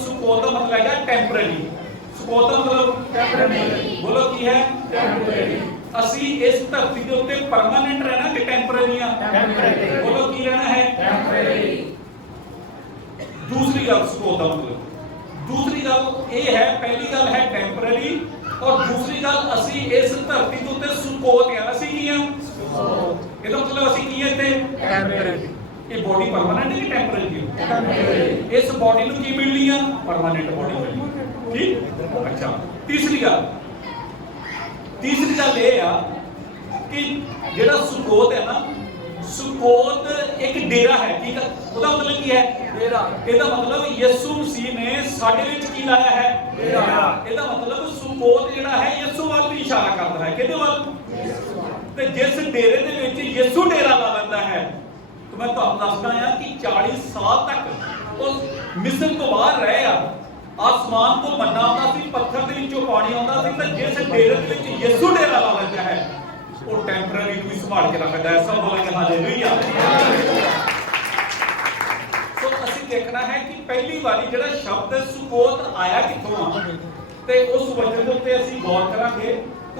Succoth का मतलब है टेंपरेरी। सुकोत का मतलब टेंपरेरी। बोलो की है टेंपरेरी। असी इस धरती के उत्ते परमानेंट रहना कि टेंपरेरी आ? टेंपरेरी। बोलो की रहना है टेंपरेरी। दूसरी गल सुकोत का मतलब, दूसरी गल ये है, पहली गल है टेंपरेरी और दूसरी गल असी इस धरती के उत्ते सुकोत है। असी की हां? ਇਹਦਾ मतलब ਅਸੀਂ ਕੀ ਹੈ ਇੱਥੇ ਟੈਂਪਰੇਰੀ। ਇਹ ਬੋਡੀ ਪਰਮਾਨੈਂਟ ਹੈ ਕਿ ਟੈਂਪਰੇਰੀ ਹੈ? ਟੈਂਪਰੇਰੀ। ਇਸ ਬੋਡੀ ਨੂੰ ਕੀ ਮਿਲਣੀ ਆ? ਪਰਮਾਨੈਂਟ ਬੋਡੀ ਮਿਲਣੀ। ਠੀਕ। ਅੱਛਾ, ਤੀਸਰੀ ਗੱਲ ਇਹ ਆ ਕਿ ਜਿਹੜਾ ਸੁਕੋਤ ਹੈ ਨਾ, ਸੁਕੋਤ ਇੱਕ ਡੇਰਾ ਹੈ। ਠੀਕ ਹੈ, ਉਹਦਾ ਮਤਲਬ ਕੀ ਹੈ? ਡੇਰਾ। ਇਹਦਾ ਮਤਲਬ ਯਿਸੂ ਮਸੀਹ ਨੇ ਸਾਡੇ ਵਿੱਚ ਕੀ ਲਾਇਆ ਹੈ? ਡੇਰਾ। ਇਹਦਾ ਮਤਲਬ ਸੁਕੋਤ ਜਿਹੜਾ ਹੈ ਯਿਸੂ ਵੱਲ ਵੀ ਇਸ਼ਾਰਾ ਕਰਦਾ ਹੈ। ਕਿਹਦੇ ਵੱਲ? ਤੇ ਜਿਸ ਡੇਰੇ ਦੇ ਵਿੱਚ ਯਿਸੂ ਡੇਰਾ ਲਾ ਲੈਂਦਾ ਹੈ, ਤਾਂ ਮੈਂ ਤੁਹਾਨੂੰ ਦੱਸਦਾ ਹਾਂ ਕਿ 40 ਸਾਲ ਤੱਕ ਉਹ ਮਿਸਰ ਤੋਂ ਬਾਹਰ ਰਹੇ ਆ। ਆਸਮਾਨ ਤੋਂ ਮੰਨਾ ਆਉਂਦਾ ਸੀ, ਪੱਥਰ ਦੇ ਵਿੱਚੋਂ ਪਾਣੀ ਆਉਂਦਾ ਸੀ, ਤੇ ਜਿਸ ਡੇਰੇ ਦੇ ਵਿੱਚ ਯਿਸੂ ਡੇਰਾ ਲਾ ਲੈਂਦਾ ਹੈ ਉਹ ਟੈਂਪਰੇਰੀ ਨੂੰ ਸੰਭਾਲ ਕੇ ਰੱਖਦਾ ਹੈ। ਸਭ ਬੋਲਾਂਗੇ ਹਾਲੇਲੂਇਆ। ਸੋ ਅਸੀਂ ਦੇਖਣਾ ਹੈ ਕਿ ਪਹਿਲੀ ਵਾਰੀ ਜਿਹੜਾ ਸ਼ਬਦ ਸੁਕੋਤ ਆਇਆ ਕਿੱਥੋਂ ਆ, ਤੇ ਉਸ ਵਚਨ ਦੇ ਉੱਤੇ ਅਸੀਂ ਗੌਰ ਕਰਾਂਗੇ।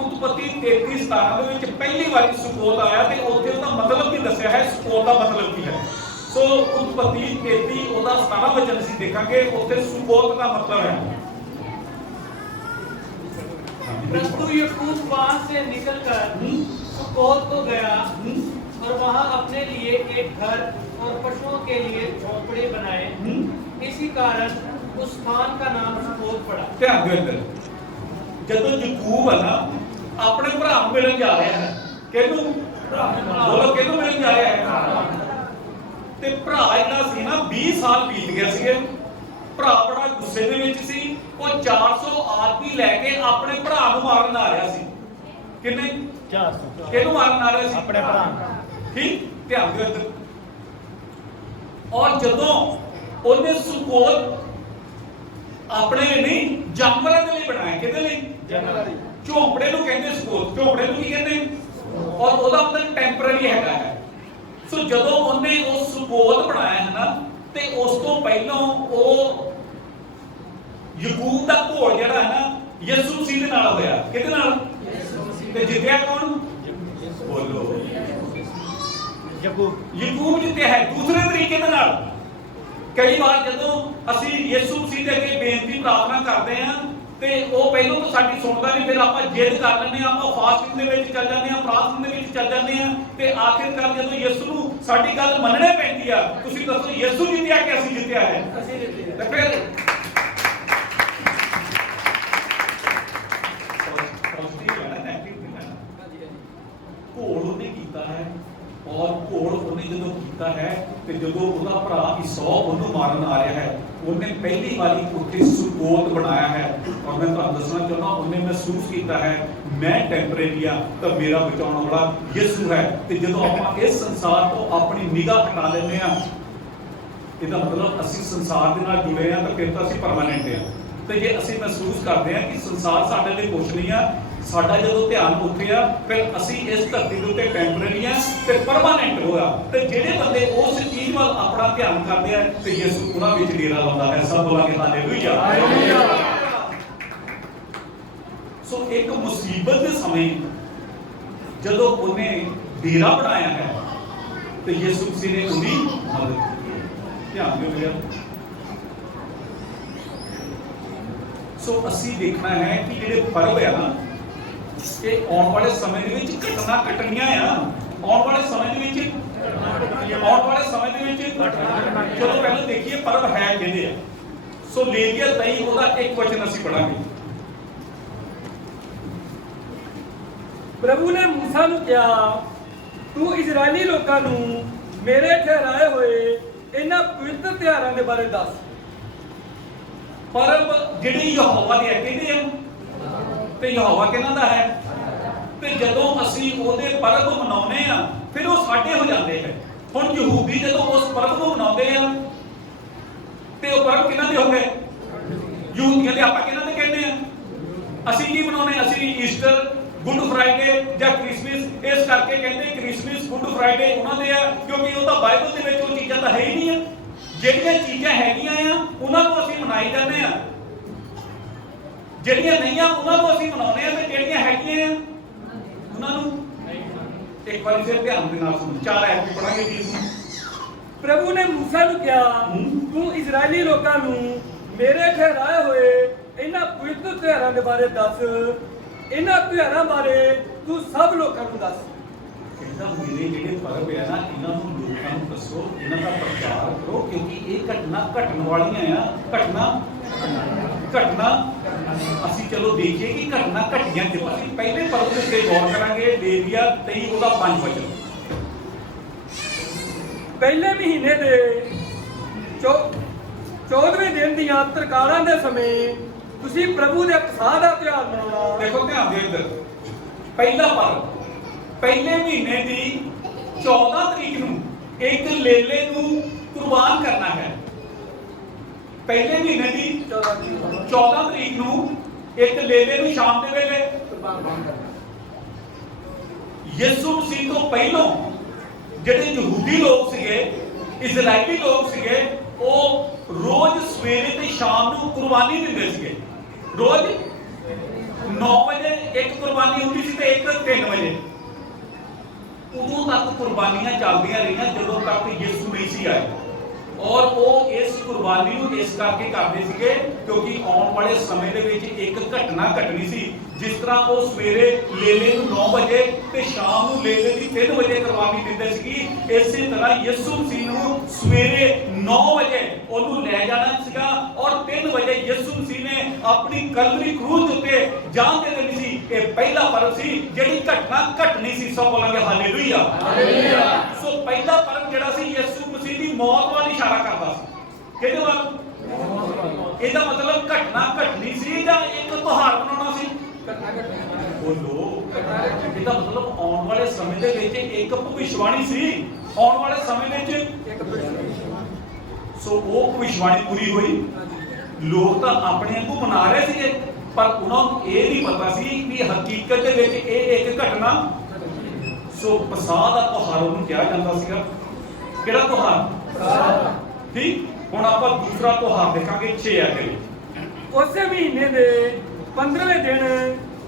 उत्पत्ति 33:17 ਦੇ ਵਿੱਚ ਪਹਿਲੀ ਵਾਰੀ ਸੁਕੋਤ ਆਇਆ ਤੇ ਉੱਥੇ ਉਹਦਾ ਮਤਲਬ ਵੀ ਦੱਸਿਆ ਹੈ। ਸੁਕੋਤ ਦਾ ਮਤਲਬ ਕੀ ਹੈ? ਸੋ उत्पत्ति 33 ਉਹਦਾ 17 ਵਚਨ ਅਸੀਂ ਦੇਖਾਂਗੇ। ਉੱਥੇ ਸੁਕੋਤ ਦਾ ਮਤਲਬ ਹੈ। परंतु याकूब वहां से निकलकर सुकोत को गया और वहां अपने लिए एक घर और पशुओं के लिए झोपड़े बनाए। इसी कारण उस स्थान का नाम सुकोत पड़ा। ध्यान दिओ इधर, ਜਦੋਂ ਯਾਕੂਬ ਹੈ ਨਾ ਆਪਣੇ ਭਰਾ ਨੂੰ ਮਿਲਣ ਜਾ ਰਿਹਾ ਹੈ। ਕਿਹਨੂੰ? ਬੋਲੋ ਕਿਹਨੂੰ ਮਿਲਣ ਜਾ ਰਿਹਾ ਹੈ? ਤੇ ਭਰਾ ਜਿਹੜਾ ਸੀ ਨਾ 20 ਸਾਲ ਬੀਤ ਗਏ ਸੀਗੇ। ਭਰਾ ਬੜਾ ਗੁੱਸੇ ਦੇ ਵਿੱਚ ਸੀ। ਉਹ 400 ਆਦਮੀ ਲੈ ਕੇ ਆਪਣੇ ਭਰਾ ਨੂੰ ਮਾਰਨ ਆ ਰਿਹਾ ਸੀ। ਕਿੰਨੇ? 400। ਕਿਹਨੂੰ ਮਾਰਨ ਆ ਰਿਹਾ ਸੀ? ਆਪਣੇ ਭਰਾ ਨੂੰ। ਠੀਕ, ਧਿਆਨ ਦਿਓ ਇੱਧਰ। ਔਰ ਜਦੋਂ ਉਹਨੇ ਸੁਕੋਤ ਆਪਣੇ ਲਈ ਨਹੀਂ, ਜਾਨਵਰਾਂ ਦੇ ਲਈ ਬਣਾਇਆ। ਕਿਹਦੇ ਲਈ? ਜਾਨਵਰਾਂ ਲਈ। ਝੋਪੜੇ ਨੂੰ ਕਹਿੰਦੇ ਸੁਕੋਤ। ਝੋਪੜੇ ਨੂੰ ਕੀ ਕਹਿੰਦੇ? ਔਰ ਉਹਦਾ ਮਤਲਬ ਟੈਂਪਰੇਰੀ ਹੈਗਾ ਹੈ। ਸੋ ਜਦੋਂ ਉਹਨੇ ਉਹ ਸੁਕੋਤ ਬਣਾਇਆ ਹੈ ਨਾ, ਤੇ ਉਸ ਤੋਂ ਪਹਿਲਾਂ ਉਹ ਯਾਕੂਬ ਦਾ ਘੋਲ ਜਿਹੜਾ ਹੈ ਨਾ ਯਿਸੂ ਮਸੀਹ ਦੇ ਨਾਲ ਹੋਇਆ। ਕਿਹਦੇ ਨਾਲ? ਤੇ ਜਿੱਤਿਆ ਕੌਣ? ਬੋਲੋ ਯਾਕੂਬ ਜਿੱਤਿਆ ਹੈ ਦੂਸਰੇ ਤਰੀਕੇ ਦੇ ਨਾਲ। ਕਈ ਵਾਰ ਜਦੋਂ ਅਸੀਂ ਯਿਸੂ ਮਸੀਹ ਦੇ ਅੱਗੇ ਬੇਨਤੀ ਪ੍ਰਾਰਥਨਾ ਕਰਦੇ ਹਾਂ ਤੇ ਉਹ ਪਹਿਲਾਂ ਤਾਂ ਸਾਡੀ ਸੁਣਦਾ ਨਹੀਂ, ਫਿਰ ਆਪਾਂ ਜਿੱਦ ਕਰ ਲੈਂਦੇ ਹਾਂ, ਆਪਾਂ ਫਾਸਟਿੰਗ ਦੇ ਵਿੱਚ ਚੱਲ ਜਾਂਦੇ ਹਾਂ, ਪ੍ਰਾਰਥਨਾ ਦੇ ਵਿੱਚ ਚੱਲ ਜਾਂਦੇ ਹਾਂ, ਤੇ ਆਖਿਰਕਾਰ ਜਦੋਂ ਯਿਸੂ ਨੂੰ ਸਾਡੀ ਗੱਲ ਮੰਨਣੀ ਪੈਂਦੀ ਆ, ਤੁਸੀਂ ਦੱਸੋ ਯਿਸੂ ਜਿੱਤਿਆ ਕਿ ਅਸੀਂ ਜਿੱਤਿਆ ਹੈ? ਅਸੀਂ ਜਿੱਤਿਆ। ਤੇ ਫਿਰ ਘੋਲ ਉਹਨੇ ਕੀਤਾ ਹੈ, ਔਰ ਘੋਲ ਉਹਨੇ ਜਦੋਂ ਕੀਤਾ ਹੈ ਤੇ ਜਦੋਂ ਉਹਦਾ ਭਰਾ ਈਸਾ ਉਹਨੂੰ ਮਾਰਨ ਆ ਰਿਹਾ ਹੈ, ਉਹਨੇ ਪਹਿਲੀ ਵਾਰੀ ਉੱਥੇ ਸੁਕੋਤ ਬਣਾਇਆ ਹੈ। ਔਰ ਮੈਂ ਤੁਹਾਨੂੰ ਦੱਸਣਾ ਚਾਹੁੰਦਾ, ਉਹਨੇ ਮਹਿਸੂਸ ਕੀਤਾ ਹੈ ਮੈਂ ਟੈਂਪਰੇਰੀ ਆ ਤਾਂ ਮੇਰਾ ਬਚਾਉਣ ਵਾਲਾ ਯਿਸੂ ਹੈ। ਤੇ ਜਦੋਂ ਆਪਾਂ ਇਸ ਸੰਸਾਰ ਤੋਂ ਆਪਣੀ ਨਿਗਾਹ ਹਟਾ ਲੈਂਦੇ ਆ, ਇਹਦਾ ਮਤਲਬ ਅਸੀਂ ਸੰਸਾਰ ਦੇ ਨਾਲ ਜੁੜੇ ਆ, ਤਾਂ ਫਿਰ ਤਾਂ ਅਸੀਂ ਪਰਮਾਨੈਂਟ ਆ। ਤੇ ਜੇ ਅਸੀਂ ਮਹਿਸੂਸ ਕਰਦੇ ਆ ਕਿ ਸੰਸਾਰ ਸਾਡੇ ਲਈ ਕੁਛ ਨਹੀਂ ਆ, ਸਾਡਾ ਜਦੋਂ ਧਿਆਨ ਉੱਥੇ ਆ, ਫਿਰ ਅਸੀਂ ਇਸ ਧਰਤੀ ਦੇ ਉੱਤੇ ਟੈਂਪਰੇਰੀ ਆ ਤੇ ਪਰਮਾਨੈਂਟ ਹੋਇਆ। ਤੇ ਜਿਹੜੇ ਬੰਦੇ ਉਸ ਚੀਜ਼ ਵੱਲ ਆਪਣਾ ਧਿਆਨ ਕਰਦੇ ਆ ਤੇ ਯਿਸੂ ਉਹਨਾਂ ਵਿੱਚ ਡੇਰਾ ਲਾਉਂਦਾ ਹੈ। ਸਭ ਬੋਲਾਂਗੇ ਹਾਲੇਲੂਇਆ। ਸੋ ਇੱਕ ਮੁਸੀਬਤ ਦੇ ਸਮੇਂ ਜਦੋਂ ਉਹਨੇ ਡੇਰਾ ਬਣਾਇਆ ਹੈ ਤੇ ਯਿਸੂ ਮਸੀਹ ਨੇ ਉਹਦੀ ਮਦਦ ਕੀਤੀ। ਧਿਆਨ ਦਿਓ ਮੇਰਾ। ਸੋ ਅਸੀਂ ਦੇਖਣਾ ਹੈ ਕਿ ਜਿਹੜੇ ਪਰਬ ਆ ਨਾ, ਇਹ ਆਉਣ ਵਾਲੇ ਸਮੇਂ ਦੇ ਵਿੱਚ ਘਟਨਾ ਘਟਣੀਆਂ ਆ। ਆਉਣ ਵਾਲੇ ਸਮੇਂ ਦੇ ਵਿੱਚ ਚਲੋ ਪਹਿਲਾਂ ਦੇਖੀਏ ਪਰਬ ਹੈ ਕਿਹਦੇ ਆ। ਸੋ ਲੇਵੀਆ 23 ਉਹਦਾ ਇੱਕ ਵਚਨ ਅਸੀਂ ਪੜਾਂਗੇ। ਪ੍ਰਭੂ ਨੇ ਮੂਸਾ ਨੂੰ ਕਿਹਾ, ਤੂੰ ਇਜ਼ਰਾਈਲੀ ਲੋਕਾਂ ਨੂੰ ਮੇਰੇ ਠਹਿਰਾਏ ਹੋਏ ਇਹਨਾਂ ਪਵਿੱਤਰ ਤਿਉਹਾਰਾਂ ਦੇ ਬਾਰੇ ਦੱਸ। ਪਰਬ ਜਿਹੜੀ ਯਹੋਵਾ ਦੀ ਹੈ, ਕਿਹਦੀ ਹੈ? ਤੇ ਯਹੋਵਾ ਕਿਹਨਾਂ ਦਾ ਹੈ? ਤੇ ਜਦੋਂ ਅਸੀਂ ਉਹਦੇ ਪਰਬ ਮਨਾਉਂਦੇ ਆ, ਫਿਰ ਉਹ ਸਾਡੇ ਹੋ ਜਾਂਦੇ ਹੈ। ਹੁਣ ਯਹੂਦੀ ਜਦੋਂ ਉਸ ਪਰਬ ਨੂੰ ਮਨਾਉਂਦੇ ਆ ਤੇ ਉਹ ਪਰਬ ਕਿਹਨਾਂ ਦੇ ਹੋ ਗਏ? ਯਹੂਦੀਆਂ ਦੇ। ਆਪਾਂ ਕਿਹਨਾਂ ਦੇ ਕਹਿੰਦੇ ਆ? ਅਸੀਂ ਕੀ ਮਨਾਉਂਦੇ? ਅਸੀਂ ਈਸਟਰ, ਗੁੱਡ ਫਰਾਈਡੇ ਜਾਂ ਕ੍ਰਿਸਮਸ। ਇਸ ਕਰਕੇ ਕਹਿੰਦੇ ਕ੍ਰਿਸਮਸ, ਗੁੱਡ ਫਰਾਈਡੇ ਉਹਨਾਂ ਦੇ ਆ, ਕਿਉਂਕਿ ਉਹ ਤਾਂ ਬਾਈਬਲ ਦੇ ਵਿੱਚ ਉਹ ਚੀਜ਼ਾਂ ਤਾਂ ਹੈ ਹੀ ਨਹੀਂ ਆ। ਜਿਹੜੀਆਂ ਚੀਜ਼ਾਂ ਹੈਗੀਆਂ ਆ ਉਹਨਾਂ ਨੂੰ ਅਸੀਂ ਮਨਾਈ ਮਨਾਈ ਜਾਂਦੇ ਆ, ਜਿਹੜੀਆਂ ਨਹੀਂ ਆ ਉਹਨਾਂ ਨੂੰ ਅਸੀਂ ਮਨਾਉਂਦੇ ਆ, ਤੇ ਜਿਹੜੀਆਂ ਹੈਗੀਆਂ ਆ ਉਹਨਾਂ ਨੂੰ ਇੱਕ ਵਾਰੀ ਫਿਰ ਧਿਆਨ ਦੇ ਨਾਲ ਸੁਣੋ। 4 ਐਤ ਪੜਾਂਗੇ ਜੀ ਨੂੰ। ਪ੍ਰਭੂ ਨੇ ਮੂਸਾ ਨੂੰ ਕਿਹਾ, ਤੂੰ ਇਜ਼ਰਾਈਲੀ ਲੋਕਾਂ ਨੂੰ ਮੇਰੇ ਠਹਿਰਾਏ ਹੋਏ ਇਹਨਾਂ ਪਵਿੱਤਰ ਤਿਉਹਾਰਾਂ ਦੇ ਬਾਰੇ ਦੱਸ। ਇਹਨਾਂ ਤਿਉਹਾਰਾਂ ਬਾਰੇ ਤੂੰ ਸਭ ਲੋਕਾਂ ਨੂੰ ਦੱਸ। ਕਹਿੰਦਾ ਮੇਰੇ ਜਿਹੜੇ ਪਰਬ ਆ ਨਾ, ਇਹਨਾਂ ਨੂੰ ਲੋਕਾਂ ਨੂੰ ਦੱਸੋ, ਇਹਨਾਂ ਦਾ ਪ੍ਰਚਾਰ ਕਰੋ, ਕਿਉਂਕਿ ਇਹ ਘਟਨਾ ਘਟਣ ਵਾਲੀਆਂ ਆ। ਘਟਨਾ ਅਸੀਂ ਚਲੋ ਦੇਖੀਏ ਕਿ ਘਟਨਾ ਘਟੀਆਂ ਕਿਉਂ। ਅਸੀਂ ਪਹਿਲੇ ਪਰਬ ਦੇ ਉੱਤੇ ਗੌਰ ਕਰਾਂਗੇ, ਲੇਵੀਆ 23 ਉਹਦਾ 5 ਵਚਨ। ਪਹਿਲੇ ਮਹੀਨੇ ਦੇ 14ਵੇਂ ਦਿਨ ਦੀਆਂ ਤਰਕਾਲਾਂ ਦੇ ਸਮੇਂ ਤੁਸੀਂ ਪ੍ਰਭੂ ਦੇ ਪਸਾਹ ਦਾ ਤਿਉਹਾਰ ਮਨਾਉਣਾ। ਦੇਖੋ ਧਿਆਨ ਦਿਓ ਇੱਧਰ, ਪਹਿਲਾ ਪਰਬ ਪਹਿਲੇ ਮਹੀਨੇ ਦੀ 14 ਤਰੀਕ ਨੂੰ ਇੱਕ ਲੇਲੇ ਨੂੰ ਕੁਰਬਾਨ ਕਰਨਾ ਹੈ। ਪਹਿਲੇ ਮਹੀਨੇ ਦੀ 14 ਤਰੀਕ ਨੂੰ ਇੱਕ ਲੇਲੇ ਨੂੰ ਸ਼ਾਮ ਦੇ ਵੇਲੇ ਯਿਸੂ ਮਸੀਹ ਤੋਂ ਪਹਿਲਾਂ ਜਿਹੜੇ ਯਹੂਦੀ ਲੋਕ ਸੀਗੇ, ਇਜ਼ਰਾਈਲੀ ਲੋਕ ਸੀਗੇ, ਉਹ ਰੋਜ਼ ਸਵੇਰੇ ਤੇ ਸ਼ਾਮ ਨੂੰ ਕੁਰਬਾਨੀ ਦਿੰਦੇ ਸੀਗੇ। ਰੋਜ਼ 9 ਵਜੇ ਇੱਕ ਕੁਰਬਾਨੀ ਹੁੰਦੀ ਸੀ ਤੇ ਇੱਕ 3 ਵਜੇ। ਉਦੋਂ ਤੱਕ ਕੁਰਬਾਨੀਆਂ ਚੱਲਦੀਆਂ ਰਹੀਆਂ ਜਦੋਂ ਤੱਕ ਯਿਸੂ ਨਹੀਂ ਸੀ ਆਇਆ। ਔਰ ਉਹ ਇਸ ਕੁਰਬਾਨੀ ਨੂੰ ਇਸ ਕਰਕੇ ਕਰਦੇ ਸੀਗੇ ਕਿਉਂਕਿ ਆਉਣ ਵਾਲੇ ਸਮੇਂ ਦੇ ਵਿੱਚ ਇੱਕ ਘਟਨਾ ਘਟਣੀ ਸੀ। ਜਿਸ ਤਰ੍ਹਾਂ ਉਹ ਸਵੇਰੇ ਲੇਲੇ ਨੂੰ 9 ਵਜੇ ਤੇ ਸ਼ਾਮ ਨੂੰ ਲੇਲੇ ਦੀ 3 ਵਜੇ ਕੁਰਬਾਨੀ ਦਿੰਦੇ ਸੀਗੀ, ਇਸੇ ਤਰ੍ਹਾਂ ਯਿਸੂ ਮਸੀਹ ਨੂੰ ਸਵੇਰੇ 9 ਵਜੇ ਉਹਨੂੰ ਲੈ ਜਾਣਾ ਸੀਗਾ ਔਰ 3 ਵਜੇ ਯਿਸੂ ਮਸੀਹ ਨੇ ਆਪਣੀ ਕਲਵਰੀ ਕਰੂਸ ਦੇ ਉੱਤੇ ਜਾਨ ਦੇ ਦੇਣੀ ਸੀ। ਇਹ ਪਹਿਲਾ ਪਰਬ ਸੀ ਜਿਹੜੀ ਘਟਨਾ ਘਟਣੀ ਸੀ। ਸਭ ਬੋਲਾਂਗੇ ਹਾਲੇਲੂਇਆ। ਸੋ ਪਹਿਲਾ ਪਰਬ ਜਿਹੜਾ ਸੀ ਯਿਸੂ ਮਸੀਹ ਦੀ ਮੌਤ ਵੱਲ ਇਸ਼ਾਰਾ ਕਰਦਾ ਸੀ। ਕਿਹਦੇ ਵੱਲ? ਇਹਦਾ ਮਤਲਬ ਘਟਨਾ ਘਟਣੀ ਸੀ ਜਾਂ ਇੱਕ ਤਿਉਹਾਰ ਮਨਾਉਣਾ ਸੀ? ਬੋਲੋ। ਇਹਦਾ ਮਤਲਬ ਆਉਣ ਵਾਲੇ ਸਮੇਂ ਦੇ ਵਿੱਚ ਇੱਕ ਭਵਿੱਖਬਾਣੀ ਸੀ। ਆਉਣ ਵਾਲੇ ਸਮੇਂ ਵਿੱਚ ਸੋ ਉਹ ਭਵਿੱਖਬਾਣੀ ਪੂਰੀ ਹੋਈ। ਲੋਕ ਤਾਂ ਆਪਣੇ ਵਾਂਗੂ ਮਨਾ ਰਹੇ ਸੀਗੇ, ਪਰ ਉਹਨਾਂ ਨੂੰ ਇਹ ਨਹੀਂ ਪਤਾ ਸੀ ਕਿ ਹਕੀਕਤ ਦੇ ਵਿੱਚ ਇਹ ਇੱਕ ਘਟਨਾ। ਸੋ ਪਸਾਹ ਦਾ ਤਿਉਹਾਰ ਉਹਨੂੰ ਕਿਹਾ ਜਾਂਦਾ ਸੀਗਾ। ਕਿਹੜਾ ਤਿਉਹਾਰ? ਠੀਕ। ਹੁਣ ਆਪਾਂ ਦੂਸਰਾ ਤਿਉਹਾਰ ਦੇਖਾਂਗੇ 6 ਅਗਲੇ। ਉਸੇ ਮਹੀਨੇ ਦੇ 15ਵੇਂ ਦਿਨ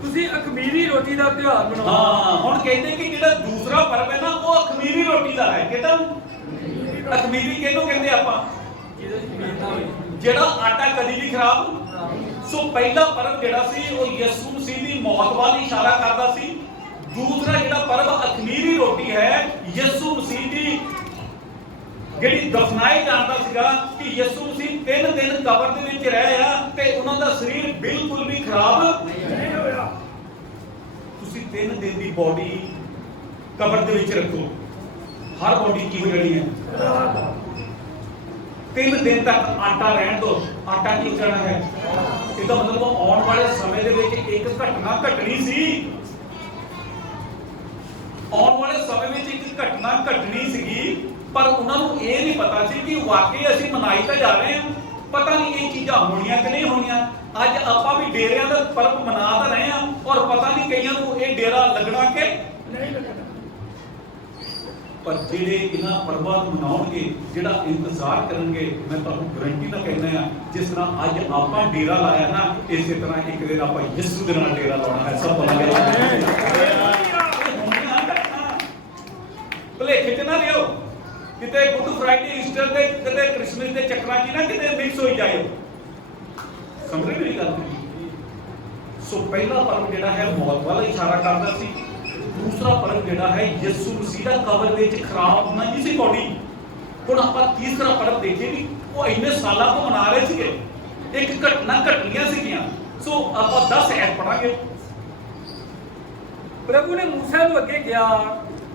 ਤੁਸੀਂ ਅਖਮੀਰੀ ਰੋਟੀ ਦਾ ਤਿਉਹਾਰ ਮਨਾਉਣਾ। ਹਾਂ, ਹੁਣ ਕਹਿੰਦੇ ਕਿ ਜਿਹੜਾ ਦੂਸਰਾ ਪਰਬ ਹੈ ਨਾ ਉਹ ਅਖਮੀਰੀ ਰੋਟੀ ਦਾ ਹੈ। ਕਿਹਦਾ? ਅਖਮੀਰੀ ਕਿਹਨੂੰ ਕਹਿੰਦੇ ਆਪਾਂ? ਜਿਹੜਾ ਆਟਾ ਕਦੀ ਵੀ ਖਰਾਬ। ਸੋ ਪਹਿਲਾ ਪਰਬ ਜਿਹੜਾ ਸੀ ਉਹ ਯਿਸੂ ਮਸੀਹ ਦੀ ਮੌਤ ਵੱਲ ਇਸ਼ਾਰਾ ਕਰਦਾ ਸੀ। ਦੂਸਰਾ ਜਿਹੜਾ ਪਰਬ ਅਖਮੀਰੀ ਰੋਟੀ ਹੈ, ਯਿਸੂ ਮਸੀਹ ਦੀ ਜਿਹੜੀ ਦਫਨਾਈ ਜਾਂਦਾ ਸੀਗਾ ਕਿ ਯਿਸੂ ਮਸੀਹ 3 ਦਿਨ ਕਬਰ ਦੇ ਵਿੱਚ ਰਹੇ ਆ ਤੇ ਉਹਨਾਂ ਦਾ ਸਰੀਰ ਬਿਲਕੁਲ ਵੀ ਖਰਾਬ ਨਹੀਂ ਹੋਇਆ। ਤੁਸੀਂ 3 ਦਿਨ ਦੀ ਬੋਡੀ ਕਬਰ ਦੇ ਵਿੱਚ ਰੱਖੋ, ਹਰ ਬੋਡੀ ਕੀ ਹੋ ਜਾਣੀ ਹੈ? 3 ਦਿਨ ਤੱਕ ਆਟਾ ਰਹਿਣ ਦਿਓ। ਆਟਾ ਕੀ ਕਰਨਾ ਹੈ? ਇਹਦਾ ਮਤਲਬ ਆਉਣ ਵਾਲੇ ਸਮੇਂ ਦੇ ਵਿੱਚ ਇੱਕ ਘਟਨਾ ਘਟਣੀ ਸੀ। ਆਉਣ ਵਾਲੇ ਸਮੇਂ ਵਿੱਚ ਇੱਕ ਘਟਨਾ ਘਟਣੀ ਸੀਗੀ, ਪਰ ਉਹਨਾਂ ਨੂੰ ਇਹ ਨਹੀਂ ਪਤਾ ਸੀ ਕਿ ਵਾਕਈ ਅਸੀਂ ਮਨਾਈ ਤਾਂ ਜਾ ਰਹੇ ਹਾਂ। ਪਤਾ ਨਹੀਂ ਇਹ ਚੀਜ਼ਾਂ ਹੋਣੀਆਂ ਕਿ ਨਹੀਂ ਹੋਣੀਆਂ। ਅੱਜ ਆਪਾਂ ਵੀ ਡੇਰਿਆਂ ਦਾ ਪਰਬ ਮਨਾ ਤਾਂ ਰਹੇ ਹਾਂ ਔਰ ਪਤਾ ਨਹੀਂ ਕਈਆਂ ਨੂੰ ਇਹ ਡੇਰਾ ਲੱਗਣਾ ਕਿ ਨਹੀਂ ਲੱਗਣਾ। ਪਰ ਜਿਹੜੇ ਇਹਨਾਂ ਪਰਬਾਂ ਨੂੰ ਮਨਾਉਣਗੇ, ਜਿਹੜਾ ਇੰਤਜ਼ਾਰ ਕਰਨਗੇ, ਮੈਂ ਤੁਹਾਨੂੰ ਗਰੰਟੀ ਨਾਲ ਕਹਿੰਦਾ ਆ, ਜਿਸ ਤਰ੍ਹਾਂ ਅੱਜ ਆਪਾਂ ਡੇਰਾ ਲਾਇਆ ਨਾ, ਇਸੇ ਤਰ੍ਹਾਂ ਇੱਕ ਦਿਨ ਆਪਾਂ ਯਿਸੂ ਦੇ ਨਾਲ ਡੇਰਾ ਲਾਉਣਾ ਹੈ। ਸਭ ਭੁਲੇਖੇ ਚ ਨਾ ਰਿਓ ਕਿਤੇ ਗੁੱਡ ਫਰਾਈਡੇ, ਈਸਟਰ ਤੇ ਕਿਤੇ ਕ੍ਰਿਸਮਸ ਦੇ ਚੱਕਰਾਂ 'ਚ ਨਾ ਕਿਤੇ ਮਿਕਸ ਹੋਈ ਜਾਏ। ਸਮਝ ਰਹੇ ਮੇਰੀ ਗੱਲ? ਸੋ ਪਹਿਲਾ ਪਰਬ ਜਿਹੜਾ ਹੈ ਮੌਤ ਵੱਲ ਇਸ਼ਾਰਾ ਕਰਦਾ ਸੀ। ਦੂਸਰਾ ਪਰਬ ਜਿਹੜਾ ਹੈ ਯਿਸੂ ਮਸੀਹ ਦਾ ਕਬਰ ਵਿੱਚ ਖਰਾਬ ਹੋਣਾ ਨਹੀਂ ਸੀ ਬੋਡੀ। ਹੁਣ ਆਪਾਂ ਤੀਸਰਾ ਪਰਬ ਦੇਖੀਏ ਕਿ ਉਹ ਇੰਨੇ ਸਾਲਾਂ ਤੋਂ ਮਨਾ ਰਹੇ ਸੀਗੇ, ਇੱਕ ਘਟਨਾ ਘਟਨੀਆਂ ਸੀਗੀਆਂ। ਸੋ ਆਪਾਂ 10 ਐਤ ਪੜਾਂਗੇ। ਪ੍ਰਭੂ ਨੇ ਮੂਸਾ ਨੂੰ ਅੱਗੇ ਕਿਹਾ,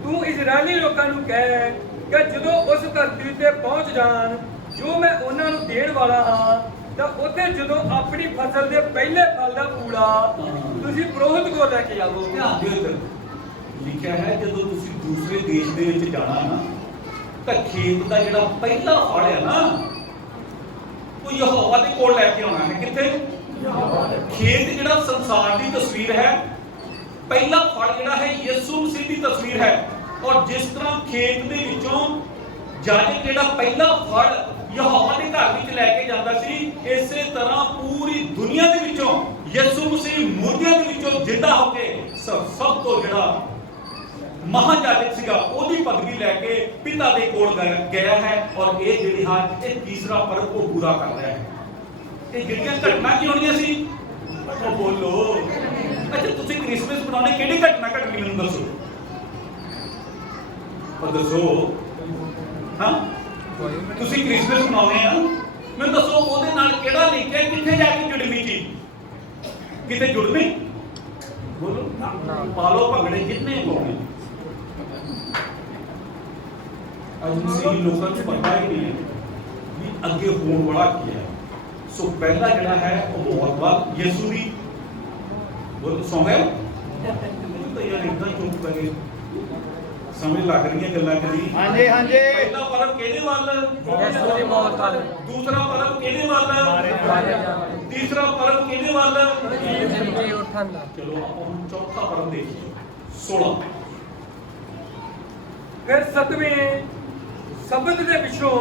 ਤੂੰ ਇਜ਼ਰਾਈਲੀ ਲੋਕਾਂ ਨੂੰ ਕਹਿ ਕਿ ਜਦੋਂ ਉਸ ਧਰਤੀ ਤੇ ਪਹੁੰਚ ਜਾਣ ਜੋ ਮੈਂ ਉਹਨਾਂ ਨੂੰ ਦੇਣ ਵਾਲਾ ਹਾਂ, ਤਾਂ ਉੱਥੇ ਜਦੋਂ ਆਪਣੀ ਫਸਲ ਦੇ ਪਹਿਲੇ ਫਲ ਦਾ ਪੂੜਾ ਤੁਸੀਂ ਪੁਰੋਹਿਤ ਕੋਲ ਲੈ ਕੇ ਆਵੋ। ਧਿਆਨ ਦਿਓ ਇੱਧਰ ਲਿਖਿਆ ਹੈ, ਜਦੋਂ ਤੁਸੀਂ ਦੂਸਰੇ ਦੇਸ਼ ਦੇ ਵਿੱਚ ਜਾਣਾ ਨਾ ਤਾਂ ਖੇਤ ਦਾ ਜਿਹੜਾ ਪਹਿਲਾ ਫਲ ਹੈ ਨਾ ਉਹ ਯਹੋਵਾ ਦੇ ਕੋਲ ਲੈ ਕੇ ਆਉਣਾ ਹੈ। ਕਿੱਥੇ? ਖੇਤ ਜਿਹੜਾ ਸੰਸਾਰ ਦੀ ਤਸਵੀਰ ਹੈ, ਪਹਿਲਾ ਫਲ ਜਿਹੜਾ ਹੈ ਯਿਸੂ ਮਸੀਹ ਦੀ ਤਸਵੀਰ ਹੈ। ਔਰ ਜਿਸ ਤਰ੍ਹਾਂ ਖੇਤ ਦੇ ਵਿੱਚੋਂ ਜਾਜਕ ਜਿਹੜਾ ਪਹਿਲਾ ਫਲ ਯਹੋਵਾ ਦੇ ਘਰ ਵਿੱਚ ਲੈ ਕੇ ਜਾਂਦਾ ਸੀ, ਇਸੇ ਤਰ੍ਹਾਂ ਪੂਰੀ ਦੁਨੀਆ ਦੇ ਵਿੱਚੋਂ ਯਿਸੂ ਮਸੀਹ ਮੁਰਦਿਆਂ ਦੇ ਵਿੱਚੋਂ ਜਿੰਦਾ ਹੋ ਕੇ ਸਭ ਤੋਂ ਜਿਹੜਾ ਮਹਾਯਾਜਕ ਸੀਗਾ ਉਹਦੀ ਪਦਵੀ ਲੈ ਕੇ ਪਿਤਾ ਦੇ ਕੋਲ ਗਿਆ ਹੈ। ਔਰ ਇਹ ਜਿਹੜੀ ਇਹ ਤੀਸਰਾ ਪਰਬ ਉਹ ਪੂਰਾ ਕਰ ਰਿਹਾ ਹੈ। ਇਹ ਜਿਹੜੀਆਂ ਘਟਨਾ ਕੀ ਹੋਣੀਆਂ ਸੀ ਉਹ ਬੋਲੋ। ਅੱਛਾ ਤੁਸੀਂ ਕ੍ਰਿਸਮਸ ਮਨਾਉਣੇ, ਕਿਹੜੀ ਘਟਨਾ ਘਟਣੀ ਮੈਨੂੰ ਦੱਸੋ, ਉਹ ਦੱਸੋ। ਹਾਂ ਤੁਸੀਂ ਕ੍ਰਿਸਮਸ ਮਨਾਉਣੇ ਆ, ਮੈਨੂੰ ਦੱਸੋ ਉਹਦੇ ਨਾਲ ਕਿਹੜਾ ਲਿੰਕ ਹੈ, ਕਿੱਥੇ ਜਾ ਕੇ ਜੁੜਵੀਂ ਚੀਜ਼, ਕਿਤੇ ਜੁੜਵੀਂ ਬੋਲੋ। ਪਾਲੋ ਭੰਗੜੇ ਜਿੰਨੇ ਪਾਉਣੇ, ਅੱਜ ਮਸੀਹੀ ਲੋਕਾਂ ਨੂੰ ਪਤਾ ਹੀ ਨਹੀਂ ਹੈ ਵੀ ਅੱਗੇ ਹੋਣ ਵਾਲਾ ਕੀ ਹੈ। ਸੋ ਪਹਿਲਾ ਜਿਹੜਾ ਹੈ ਉਹ ਬਹੁਤ ਵਾਰ ਯਿਸੂ ਦੀ ਬੋਲ ਸੌਂਗੇ ਤਾਂ ਯਾਰ ਇਦਾਂ ਚੁੱਪ ਕਰੇ, ਸਮਝ ਲੱਗ ਰਹੀਆਂ ਗੱਲਾਂ ਕਰੀ। ਹਾਂਜੀ ਹਾਂਜੀ। ਪਹਿਲਾ ਪਰਬ ਕਿਹਦੇ ਵੱਲ? ਯਿਸੂ ਦੀ ਮੌਤ ਵੱਲ। ਦੂਸਰਾ ਪਰਬ ਕਿਹਦੇ ਵੱਲ? ਤੀਸਰਾ ਪਰਬ ਕਿਹਦੇ ਵੱਲ? ਯਿਸੂ ਜੀ ਉੱਠਣ ਦਾ। ਚਲੋ ਆਪਾਂ ਹੁਣ ਚੌਥਾ ਪਰਬ ਦੇਖੀਏ 16। ਫਿਰ 7ਵੇਂ ਸਬਤ ਦੇ ਪਿੱਛੋਂ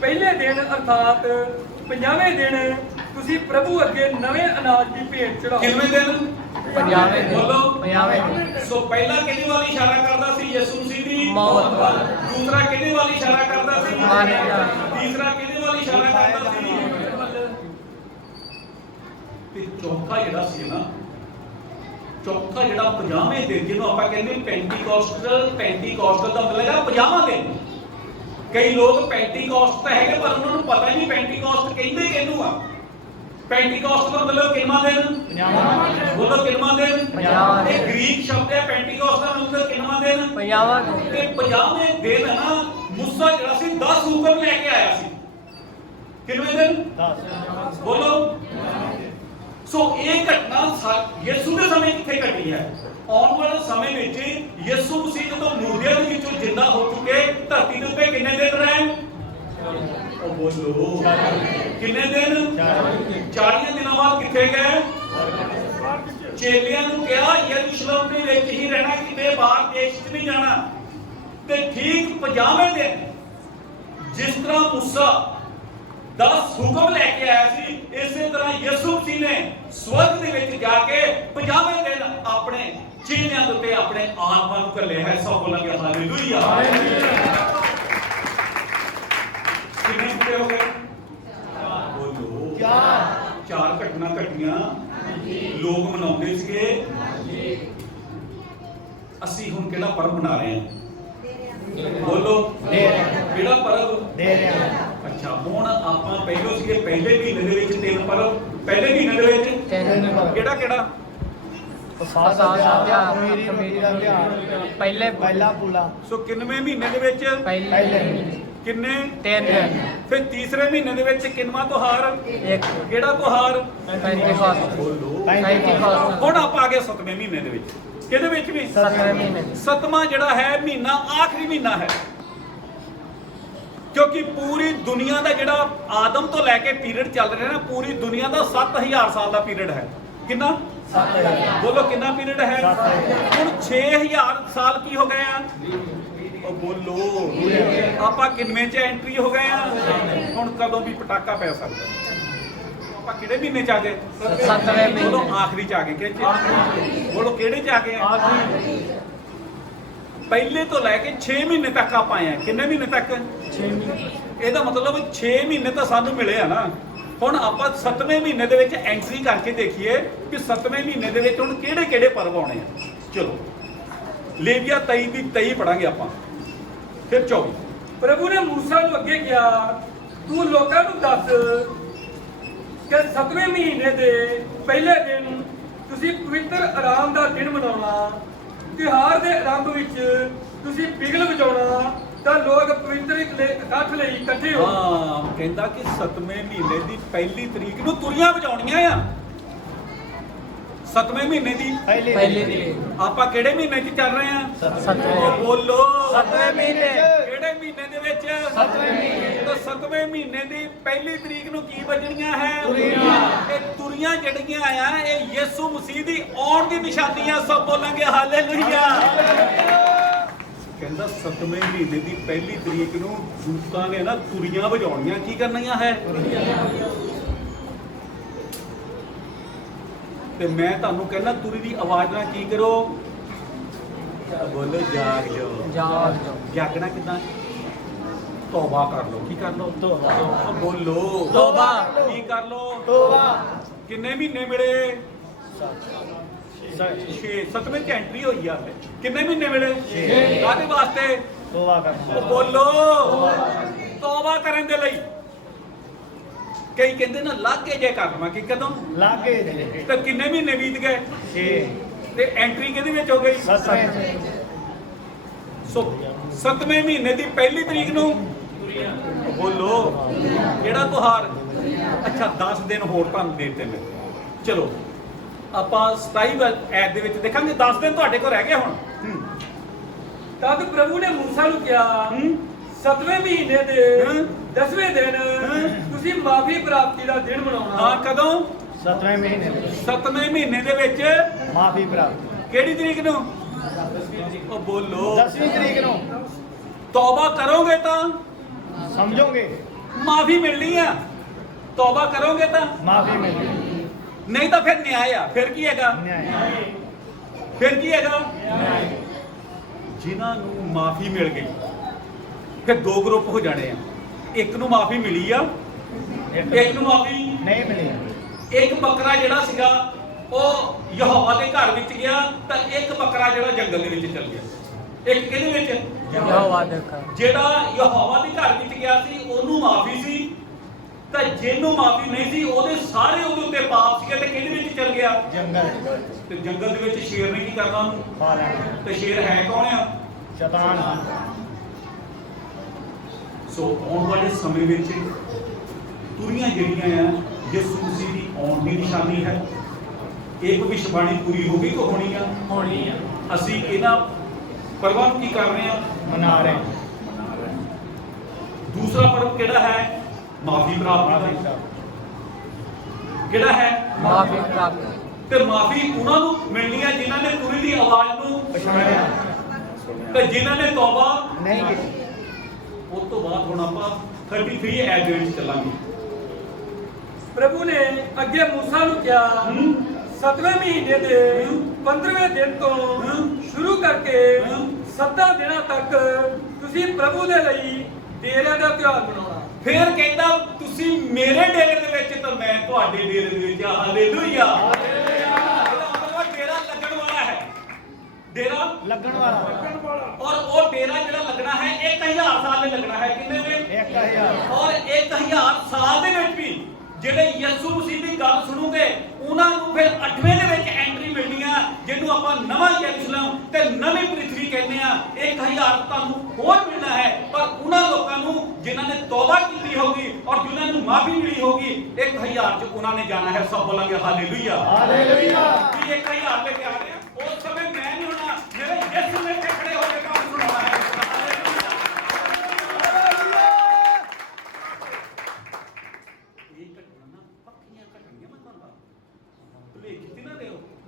ਪਹਿਲੇ ਦਿਨ ਅਰਥਾਤ 50ਵੇਂ ਦਿਨ ਤੁਸੀਂ ਪ੍ਰਭੂ ਅੱਗੇ ਨਵੇਂ ਅਨਾਜ ਦੀ ਭੇਟ ਚੜਾਓ। ਕਿੰਨੇ ਦਿਨ? 50ਵੇਂ ਦਿਨ। ਬੋਲੋ 50ਵੇਂ ਦਿਨ। ਸੋ ਪਹਿਲਾ ਕਿਹਦੇ ਵੱਲ ਇਸ਼ਾਰਾ ਕਰਦਾ ਸੀ? ਯਿਸੂ ਮਸੀਹ ਦੀ ਮੌਤ ਵੱਲ। ਦੂਸਰਾ ਕਿਹਦੇ ਵੱਲ ਇਸ਼ਾਰਾ ਕਰਦਾ ਸੀ? ਮਾਰੇ ਜਾਣ। ਤੀਸਰਾ ਕਿਹਦੇ ਵੱਲ ਇਸ਼ਾਰਾ ਕਰਦਾ ਸੀ? ਤੇ ਚੌਥਾ ਜਿਹੜਾ ਸੀ ਨਾ, ਚੌਥਾ ਜਿਹੜਾ 50ਵੇਂ ਦਿਨ ਜਿਹਨੂੰ ਆਪਾਂ ਕਹਿੰਦੇ ਪੈਂਟੀਕੋਸਟਲ ਦਾ ਮਤਲਬ ਹੈ 50ਵਾਂ ਦਿਨ। ਕਈ ਲੋਕ ਪੈਂਟੀਕੋਸਟ ਤਾਂ ਹੈਗੇ ਪਰ ਉਹਨਾਂ ਨੂੰ ਪਤਾ ਹੀ ਨਹੀਂ ਪੈਂਟੀਕੋਸਟ ਕਹਿੰਦੇ ਕਿਹਨੂੰ ਆ। ਪੈਂਟੀਕੋਸਟ ਦਾ ਮਤਲਬ ਕਿੰਨਾ ਦਿਨ? 50ਵਾਂ। ਬੋਲੋ ਕਿੰਨਾ ਦਿਨ? 50ਵਾਂ। ਇਹ ਗ੍ਰੀਕ ਸ਼ਬਦ ਹੈ। ਪੈਂਟੀਕੋਸਟ ਦਾ ਮਤਲਬ ਕਿੰਨਾ ਦਿਨ? 50ਵਾਂ ਦਿਨ। ਤੇ 50ਵੇਂ ਦਿਨ ਹੈ ਨਾ, ਮੂਸਾ ਜਿਹੜਾ ਸੀ 10 ਹੁਕਮ ਲੈ ਕੇ ਆਇਆ ਸੀ। ਕਿੰਨੇ ਦਿਨ? 10। ਬੋਲੋ। ਸੋ ਇਹ ਘਟਨਾ ਯਿਸੂ ਦੇ ਸਮੇਂ ਕਿੱਥੇ ਘਟੀ ਹੈ? ਆਉਣ ਵਾਲੇ ਸਮੇਂ ਵਿੱਚ ਯਿਸੂ ਮਸੀਹ ਜਦੋਂ ਮੁਰਦਿਆਂ ਦੇ ਵਿੱਚੋਂ ਜਿੰਦਾ ਹੋ ਚੁੱਕੇ, ਧਰਤੀ ਦੇ ਉੱਤੇ ਕਿੰਨੇ ਦਿਨ ਰਹੇ? ਉਹ ਬੋਲੋ ਕਿੰਨੇ ਦਿਨ? 40 ਦਿਨਾਂ ਬਾਅਦ ਕਿੱਥੇ ਗਏ? ਚੇਲਿਆਂ ਨੂੰ ਕਿਹਾ ਯਰੂਸ਼ਲਮ ਦੇ ਵਿੱਚ ਹੀ ਰਹਿਣਾ, ਕਿਤੇ ਬਾਹਰ ਦੇਸ਼ 'ਚ ਨਹੀਂ ਜਾਣਾ। ਤੇ ਠੀਕ 50ਵੇਂ ਦਿਨ ਜਿਸ ਤਰ੍ਹਾਂ ਮੂਸਾ 10 ਹੁਕਮ ਲੈ ਕੇ ਆਇਆ ਸੀ, ਇਸੇ ਤਰ੍ਹਾਂ ਯਿਸੂ ਮਸੀਹ ਨੇ ਸਵਰਗ ਦੇ ਵਿੱਚ ਜਾ ਕੇ 50ਵੇਂ ਦਿਨ ਆਪਣੇ ਚੇਲਿਆਂ ਦੇ ਉੱਤੇ ਆਪਣੇ ਆਤਮਾ ਨੂੰ ਘੱਲਿਆ ਹੈ। ਸਭ ਬੋਲਾਂਗੇ ਹਾਲੇਲੂਇਆ। ਕਿੰਨੇ ਪੂਰੇ ਹੋ ਗਏ? ਬੋਲੋ। ਚਾਰ ਘਟਨਾ ਘਟੀਆਂ, ਲੋਕ ਮਨਾਉਂਦੇ ਸੀਗੇ। ਅਸੀਂ ਹੁਣ ਕਿਹੜਾ ਪਰਬ ਮਨਾ ਰਹੇ ਹਾਂ? ਬੋਲੋ ਕਿਹੜਾ ਪਰਬ? ਅੱਛਾ ਹੁਣ ਆਪਾਂ ਪਹਿਲੋਂ ਸੀਗੇ ਪਹਿਲੇ ਮਹੀਨੇ ਦੇ ਵਿੱਚ 3 ਪਰਬ। ਪਹਿਲੇ ਮਹੀਨੇ ਦੇ ਵਿੱਚ ਕਿਹੜਾ ਕਿਹੜਾ? ਪਹਿਲਾ ਪੂਲਾ। ਸੋ ਕਿੰਨਵੇਂ ਮਹੀਨੇ ਦੇ ਵਿੱਚ? ਕਿੰਨੇ? 3 ਦਿਨ। ਫਿਰ ਤੀਸਰੇ ਮਹੀਨੇ ਦੇ ਵਿੱਚ ਕਿੰਨਵਾਂ ਤਿਉਹਾਰ? ਇੱਕ। ਕਿਹੜਾ ਤਿਉਹਾਰ? ਪੈਂਤੀਕੋਸਤ। ਬੋਲੋ। ਪੈਂਤੀਕੋਸਤ। ਹੁਣ ਆਪਾਂ ਆ ਗਏ 7ਵੇਂ ਮਹੀਨੇ ਦੇ ਵਿੱਚ। ਕਿਹਦੇ ਵਿੱਚ ਵੀ? 7ਵੇਂ ਮਹੀਨੇ। 7ਵਾਂ ਜਿਹੜਾ ਹੈ ਮਹੀਨਾ ਆਖਰੀ ਮਹੀਨਾ ਹੈ, ਕਿਉਂਕਿ ਪੂਰੀ ਦੁਨੀਆ ਦਾ ਜਿਹੜਾ ਆਦਮ ਤੋਂ ਲੈ ਕੇ ਪੀਰੀਅਡ ਚੱਲ ਰਿਹਾ ਨਾ, ਪੂਰੀ ਦੁਨੀਆ ਦਾ 7000 ਸਾਲ ਦਾ ਪੀਰੀਅਡ ਹੈ। ਕਿੰਨਾ? 7000। ਬੋਲੋ ਕਿੰਨਾ ਪੀਰੀਅਡ ਹੈ? ਹੁਣ 6000 ਸਾਲ ਕੀ ਹੋ ਗਏ ਆ? ਉਹ ਬੋਲੋ ਆਪਾਂ ਕਿੰਨਵੇਂ ਚ ਐਂਟਰੀ ਹੋ ਗਏ ਆ? ਹੁਣ ਕਦੋਂ ਵੀ ਪਟਾਕਾ ਪੈ ਸਕਦਾ। ਆਪਾਂ ਕਿਹੜੇ ਮਹੀਨੇ ਚ ਆ ਗਏ? 7ਵੇਂ ਮਹੀਨੇ। ਬੋਲੋ ਆਖਰੀ ਚ ਆ ਗਏ। ਕਿਹੜੇ? ਬੋਲੋ ਕਿਹੜੇ ਚ ਆ ਗਏ? ਪਹਿਲੇ ਤੋਂ ਲੈ ਕੇ 6 ਮਹੀਨੇ ਤੱਕ ਆਪਾਂ ਆਏ ਆ। ਕਿੰਨੇ ਮਹੀਨੇ ਤੱਕ? 6 ਮਹੀਨੇ। ਇਹਦਾ ਮਤਲਬ 6 ਮਹੀਨੇ ਤਾਂ ਸਾਨੂੰ ਮਿਲੇ ਆ ਨਾ। ਹੁਣ ਆਪਾਂ 7ਵੇਂ ਮਹੀਨੇ ਦੇ ਵਿੱਚ ਐਂਟਰੀ ਕਰਕੇ ਦੇਖੀਏ ਕਿ 7ਵੇਂ ਮਹੀਨੇ ਦੇ ਵਿੱਚ ਹੁਣ ਕਿਹੜੇ ਕਿਹੜੇ ਪਰਬ ਆਉਣੇ ਆ। ਚਲੋ ਲੇਵੀਆ 23 ਦੀ 23 ਪੜਾਂਗੇ ਆਪਾਂ। ਫਿਰ 24। ਪ੍ਰਭੂ ਨੇ ਮੂਸਾ ਨੂੰ ਅੱਗੇ ਕਿਹਾ, ਤੂੰ ਲੋਕਾਂ ਨੂੰ ਦੱਸ ਕਿ 7ਵੇਂ ਮਹੀਨੇ ਦੇ ਪਹਿਲੇ ਦਿਨ ਤੁਸੀਂ ਪਵਿੱਤਰ ਆਰਾਮ ਦਾ ਦਿਨ ਮਨਾਉਣਾ। ਤਿਉਹਾਰ ਦੇ ਆਰੰਭ ਵਿੱਚ ਤੁਸੀਂ ਬਿਗਲ ਵਜਾਉਣਾ ਤਾਂ ਲੋਕ ਪਵਿੱਤਰ ਇਕੱਠ ਲਈ ਇਕੱਠੇ ਹੋ। ਹਾਂ ਕਹਿੰਦਾ ਕਿ 7ਵੇਂ ਮਹੀਨੇ ਦੀ ਪਹਿਲੀ ਤਰੀਕ ਨੂੰ ਤੁਰੀਆਂ ਵਜਾਉਣੀਆਂ ਆ। 7ਵੇਂ ਮਹੀਨੇ ਦੀ ਪਹਿਲੀ ਤਰੀਕ। ਆਪਾਂ ਕਿਹੜੇ ਮਹੀਨੇ 'ਚ ਚੱਲ ਰਹੇ ਆ? 7ਵੇਂ। ਬੋਲੋ 7ਵੇਂ ਮਹੀਨੇ। ਕਿਹੜੇ ਮਹੀਨੇ ਦੇ ਵਿੱਚ? 7ਵੇਂ ਮਹੀਨੇ। ਤਾਂ 7ਵੇਂ ਮਹੀਨੇ ਦੀ ਪਹਿਲੀ ਤਰੀਕ ਨੂੰ ਕੀ ਵੱਜਣੀਆਂ ਹੈ? ਤੁਰੀਆਂ। ਇਹ ਤੁਰੀਆਂ ਜਿਹੜੀਆਂ ਆ ਇਹ ਯਿਸੂ ਮਸੀਹ ਦੀ ਆਉਣ ਦੀ ਨਿਸ਼ਾਨੀ ਆ। ਸਭ ਬੋਲਾਂਗੇ ਹਾਲੇਲੂਇਆ। ਕਹਿੰਦਾ 7ਵੇਂ ਮਹੀਨੇ ਦੀ ਪਹਿਲੀ ਤਰੀਕ ਨੂੰ ਦੂਤਾਂ ਨੇ ਨਾ ਤੁਰੀਆਂ ਵਜਾਉਣੀਆਂ। ਕੀ ਕਰਨੀਆਂ ਹੈ? ਤੇ ਮੈਂ ਤੁਹਾਨੂੰ ਕਹਿੰਦਾ ਤੁਰੀ ਦੀ ਆਵਾਜ਼ ਨਾਲ ਕੀ ਕਰੋ? ਬੋਲੋ ਜਾਗ ਜਾਓ। ਜਾਗਣਾ ਕਿਦਾਂ? ਤੌਬਾ ਕਰ ਲਓ। ਕੀ ਕਰ ਲਓ? ਤੌਬਾ। ਬੋਲੋ ਤੌਬਾ। ਕੀ ਕਰ ਲਓ? ਤੋਬਾ। ਕਿੰਨੇ ਮਹੀਨੇ ਮਿਲੇ? 6। 7ਵੇਂ ਚ ਐਂਟਰੀ ਹੋਈ ਆ। ਕਿੰਨੇ ਮਹੀਨੇ ਮਿਲੇ? 6। ਕਾਹਦੇ ਵਾਸਤੇ? ਤੋਬਾ ਕਰ। ਉਹ ਬੋਲੋ ਤੌਬਾ ਕਰਨ ਦੇ ਲਈ। ਕਈ ਕਹਿੰਦੇ ਨਾ ਲਾਗੇ ਜੇ ਕਰ ਲਵਾਂ। ਕਿ ਕਦੋਂ? ਲਾਗੇ ਦੇ ਤਾਂ ਕਿੰਨੇ ਮਹੀਨੇ ਬੀਤ ਗਏ? 6। ਤੇ ਐਂਟਰੀ ਕਿਹਦੇ ਵਿੱਚ ਹੋ ਗਈ? 7ਵੇਂ। ਸੋ 7ਵੇਂ ਮਹੀਨੇ ਦੀ ਪਹਿਲੀ ਤਰੀਕ ਨੂੰ ਬੋਲੋ ਕਿਹੜਾ ਤਿਉਹਾਰ? ਅੱਛਾ 10 ਦਿਨ ਹੋਰ ਤੁਹਾਨੂੰ ਦੇ ਦਿੱਤੇ ਨੇ। ਚਲੋ ਆਪਾਂ 27 ਐਡ ਦੇ ਵਿੱਚ ਦੇਖਾਂਗੇ। 10 ਦਿਨ ਤੁਹਾਡੇ ਕੋਲ ਰਹਿ ਗਏ ਹੁਣ। ਤਦ ਪ੍ਰਭੂ ਨੇ ਮੂਸਾ ਨੂੰ ਕਿਹਾ 7ਵੇਂ ਮਹੀਨੇ ਦੇ 10ਵੇਂ ਦਿਨ ਤੁਸੀਂ ਮਾਫੀ ਪ੍ਰਾਪਤੀ ਦਾ ਦਿਨ ਮਨਾਉਣਾ। ਹਾਂ ਕਦੋਂ? 7ਵੇਂ ਮਹੀਨੇ ਵਿੱਚ 7ਵੇਂ ਮਹੀਨੇ ਦੇ ਵਿੱਚ ਮਾਫੀ ਪ੍ਰਾਪਤ। ਕਿਹੜੀ ਤਰੀਕ ਨੂੰ? ਉਹ ਬੋਲੋ 10ਵੀਂ ਤਰੀਕ ਨੂੰ ਤੌਬਾ ਕਰੋਗੇ ਤਾਂ ਸਮਝੋਗੇ ਮਾਫੀ ਮਿਲਣੀ ਆ। ਤੌਬਾ ਕਰੋਗੇ ਤਾਂ ਮਾਫੀ ਮਿਲੇਗੀ। ਨਹੀਂ ਤਾਂ ਫਿਰ ਨਿਆਂ ਆ। ਫਿਰ ਕੀ ਹੈਗਾ? ਨਿਆਂ। ਫਿਰ ਕੀ ਹੈਗਾ? ਜਿਨ੍ਹਾਂ ਨੂੰ ਮਾਫੀ ਮਿਲ ਗਈ ਫਿਰ ਦੋ ਗਰੁੱਪ ਹੋ ਜਾਣੇ ਆ। ਇੱਕ ਨੂੰ ਮਾਫੀ ਮਿਲੀ ਆ, ਇੱਕ ਨੂੰ ਮਾਫੀ ਨਹੀਂ ਮਿਲੀ। ਇੱਕ ਬੱਕਰਾ ਜਿਹੜਾ ਸੀਗਾ ਉਹ ਯਹੋਵਾ ਦੇ ਘਰ ਵਿੱਚ ਗਿਆ ਤਾਂ ਇੱਕ ਬੱਕਰਾ ਜਿਹੜਾ ਜੰਗਲ ਦੇ ਵਿੱਚ ਚਲ ਗਿਆ। ਇੱਕ ਕਿਹਦੇ ਵਿੱਚ? ਯਹੋਵਾ ਦੇ ਘਰ। ਜਿਹੜਾ ਯਹੋਵਾ ਦੇ ਘਰ ਵਿੱਚ ਗਿਆ ਸੀ ਉਹਨੂੰ ਮਾਫੀ ਸੀ, ਤਾਂ ਜਿਹਨੂੰ ਮਾਫੀ ਨਹੀਂ ਸੀ ਉਹਦੇ ਸਾਰੇ ਉਹਦੇ ਉੱਤੇ ਪਾਪ ਸੀਗੇ ਤੇ ਕਿਹਦੇ ਵਿੱਚ ਚਲ ਗਿਆ? ਜੰਗਲ ਤੇ ਜੰਗਲ ਦੇ ਵਿੱਚ ਸ਼ੇਰ ਨੇ ਕੀ ਕਰਨਾ ਉਹਨੂੰ? ਖਾ ਲੈਣਾ। ਤੇ ਸ਼ੇਰ ਹੈ ਕੌਣ ਆ? ਸ਼ੈਤਾਨ। ਸੋ ਆਉਣ ਵਾਲੇ ਸਮੇਂ ਵਿੱਚ ਤੁਰੀਆਂ ਜਿਹੜੀਆਂ ਆ ਯਿਸੂ ਮਸੀਹ ਦੀ ਆਉਣ ਦੀ ਨਿਸ਼ਾਨੀ ਹੈ। ਇਹ ਭਵਿੱਖਬਾਣੀ ਪੂਰੀ ਹੋ ਗਈ ਕਿ ਹੋਣੀ ਆ? ਅਸੀਂ ਇਹਨਾਂ ਪਰਵਾਂ ਨੂੰ ਕੀ ਕਰ ਰਹੇ ਆ? ਮਨਾ ਰਹੇ। ਦੂਸਰਾ ਪਰਵ ਕਿਹੜਾ ਹੈ? ਮਾਫੀ ਪ੍ਰਾਪਤੀ ਦਾ। ਕਿਹੜਾ ਹੈ? ਮਾਫੀ ਪ੍ਰਾਪਤ। ਤੇ ਮਾਫੀ ਉਹਨਾਂ ਨੂੰ ਮਿਲਣੀ ਹੈ ਜਿਨ੍ਹਾਂ ਨੇ ਤੁਰੀ ਦੀ ਆਵਾਜ਼ ਨੂੰ ਪਛਾਣਿਆ ਤੇ ਜਿਨ੍ਹਾਂ ਨੇ ਤੌਬਾ ਨਹੀਂ ਕੀਤੀ। ਉਸ ਤੋਂ ਬਾਅਦ ਹੁਣ ਆਪਾਂ 33 ਐਡ ਦੇ ਵਿੱਚ ਚੱਲਾਂਗੇ। ਪ੍ਰਭੂ ਨੇ ਅੱਗੇ ਮੂਸਾ ਨੂੰ ਕਿਹਾ 7ਵੇਂ ਮਹੀਨੇ ਦੇ 15ਵੇਂ ਦਿਨ ਤੋਂ ਸ਼ੁਰੂ ਕਰਕੇ 7 ਦਿਨਾਂ ਤੱਕ ਤੁਸੀਂ ਪ੍ਰਭੂ ਦੇ ਲਈ ਡੇਰੇ ਦਾ ਤਿਉਹਾਰ ਮਨਾਉਣਾ। ਫਿਰ ਕਹਿੰਦਾ ਤੁਸੀਂ ਮੇਰੇ ਡੇਰੇ ਦੇ ਵਿੱਚ ਤਾਂ ਮੈਂ ਤੁਹਾਡੇ ਡੇਰੇ ਦੇ ਵਿੱਚ। ਹਾਲੇਲੂਇਆ। ਇਹਦਾ ਮਤਲਬ ਡੇਰਾ ਲੱਗਣ ਵਾਲਾ ਹੈ। ਡੇਰਾ ਲੱਗਣ ਵਾਲਾ। ਔਰ ਉਹ ਡੇਰਾ ਜਿਹੜਾ ਲੱਗਣਾ ਹੈ 1000 ਸਾਲ ਲਈ ਲੱਗਣਾ ਹੈ। ਕਿੰਨੇ ਦੇ? 1000। ਔਰ 1000 ਸਾਲ ਦੇ ਵਿੱਚ ਵੀ ਜਿਹੜੇ ਯਿਸੂ ਮਸੀਹ ਦੀ ਗੱਲ ਸੁਣੂਗੇ ਉਹਨਾਂ ਨੂੰ ਫਿਰ 8ਵੇਂ ਦੇ ਵਿੱਚ ਐਂਟਰੀ ਮਿਲਣੀ ਆ, ਜਿਹਨੂੰ ਆਪਾਂ ਨਵਾਂ ਯਰੂਸ਼ਲਮ ਤੇ ਨਵੀਂ ਪ੍ਰਿਥਵੀ ਕਹਿੰਦੇ ਆ। 1000 ਤੁਹਾਨੂੰ ਹੋਰ ਮਿਲਣਾ ਹੈ, ਪਰ ਉਹਨਾਂ ਲੋਕਾਂ ਨੂੰ ਜਿਨ੍ਹਾਂ ਨੇ ਤੌਬਾ ਕੀਤੀ ਹੋਗੀ ਔਰ ਜਿਨ੍ਹਾਂ ਨੂੰ ਮਾਫੀ ਮਿਲੀ ਹੋਗੀ 1000 ਚ ਉਹਨਾਂ ਨੇ ਜਾਣਾ ਹੈ। ਸਭ ਬੋਲਾਂਗੇ ਹਾਲੇਲੂਇਆ। ਹਾਲੇਲੂਇਆ। ਕੀ 1000 ਲੈ ਕੇ ਆ ਰਹੇ ਆ? ਉਸ ਸਮੇਂ ਮੈਂ ਨਹੀਂ ਹੋਣਾ, ਮੇਰੇ ਯਿਸੂ ਨੇ ਖੜੇ ਹੋ ਕੇ ਕੰਮ ਸੁਣਾਉਣਾ ਹੈ।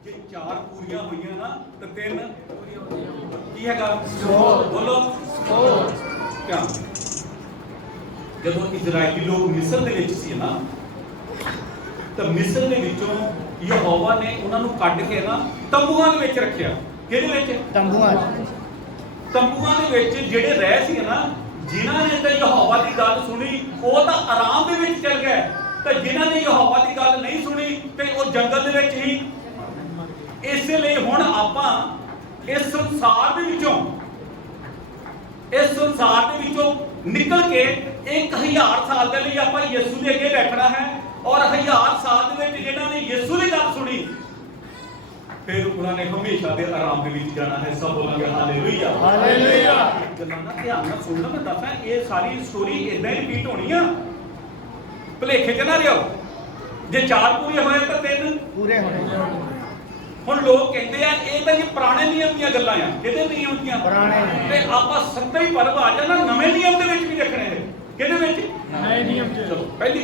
ਜੇ 4 ਪੂਰੀਆਂ ਹੋਈਆਂ ਨਾ ਤਾਂ 3 ਕੀ ਹੈਗਾ? ਬੋਲੋ ਕਿਆ? ਜਦੋਂ ਇਜ਼ਰਾਈਲੀ ਲੋਕ ਮਿਸਰ ਦੇ ਵਿੱਚ ਸੀ ਨਾ ਤਾਂ ਮਿਸਰ ਦੇ ਵਿੱਚੋਂ ਯਹੋਵਾ ਨੇ ਉਹਨਾਂ ਨੂੰ ਕੱਢ ਕੇ ਨਾ ਤੰਬੂਆਂ ਦੇ ਵਿੱਚ ਰੱਖਿਆ। ਕਿਹਦੇ ਵਿੱਚ? ਤੰਬੂਆਂ। ਤੰਬੂਆਂ ਦੇ ਵਿੱਚ ਜਿਹੜੇ ਰਹਿ ਸੀ ਨਾ, ਜਿਨ੍ਹਾਂ ਨੇ ਤਾਂ ਯਹੋਵਾ ਦੀ ਗੱਲ ਸੁਣੀ ਉਹ ਤਾਂ ਆਰਾਮ ਦੇ ਵਿੱਚ ਚਲ ਗਏ, ਤੇ ਜਿਨ੍ਹਾਂ ਨੇ ਯਹੋਵਾ ਦੀ ਗੱਲ ਨਹੀਂ ਸੁਣੀ ਤੇ ਉਹ ਜੰਗਲ ਦੇ ਵਿੱਚ ਹੀ। ਇਸੇ ਲਈ ਹੁਣ ਆਪਾਂ ਇਸ ਸੰਸਾਰ ਦੇ ਵਿੱਚੋਂ ਨਿਕਲ ਕੇ 1000 ਸਾਲ ਦੇ ਲਈ ਆਪਾਂ ਯਿਸੂ ਦੇ ਅੱਗੇ ਬੈਠਣਾ ਹੈ। ਔਰ 1000 ਸਾਲ ਦੇ ਵਿੱਚ ਜਿਹਨਾਂ ਨੇ ਯਿਸੂ ਦੀ ਗੱਲ ਸੁਣੀ ਫਿਰ ਉਹਨਾਂ ਨੇ ਹਮੇਸ਼ਾ ਦੇ ਆਰਾਮ ਦੇ ਵਿੱਚ ਜਾਣਾ ਹੈ। ਸਭ ਬੋਲਾਂਗੇ ਹਾਲੇਲੂਇਆ। ਹਾਲੇਲੂਇਆ। ਗੱਲਾਂ ਨਾ ਧਿਆਨ ਨਾਲ ਸੁਣਨਾ। ਮੈਂ ਦੱਸਾਂ ਇਹ ਸਾਰੀ ਸਟੋਰੀ ਇਦਾਂ ਹੀ ਰਿਪੀਟ ਹੋਣੀ ਆ। ਭੁਲੇਖੇ ਚ ਨਾ ਰਿਓ। ਜੇ 4 ਪੂਰੇ ਹੋਏ ਤਾਂ 3 ਪੂਰੇ ਹੋਣੇ। ਹੁਣ ਲੋਕ ਕਹਿੰਦੇ ਆ ਇਹ ਤਾਂ ਜੀ ਪੁਰਾਣੇ ਨਿਯਮ ਦੀਆਂ ਗੱਲਾਂ ਆ। ਕਿਹਦੇ ਨਿਯਮ ਦੀਆਂ? ਪੁਰਾਣੇ। ਤੇ ਆਪਾਂ 27 ਪਰਵ ਆ ਜਾਣਾ ਨਵੇਂ ਨਿਯਮ ਦੇ ਵਿੱਚ ਵੀ ਦੇਖਣੇ ਨੇ। ਕਿਹਦੇ ਵਿੱਚ? ਨਵੇਂ ਨਿਯਮ ਚ। ਚਲੋ ਪਹਿਲੀ ਗੱਲ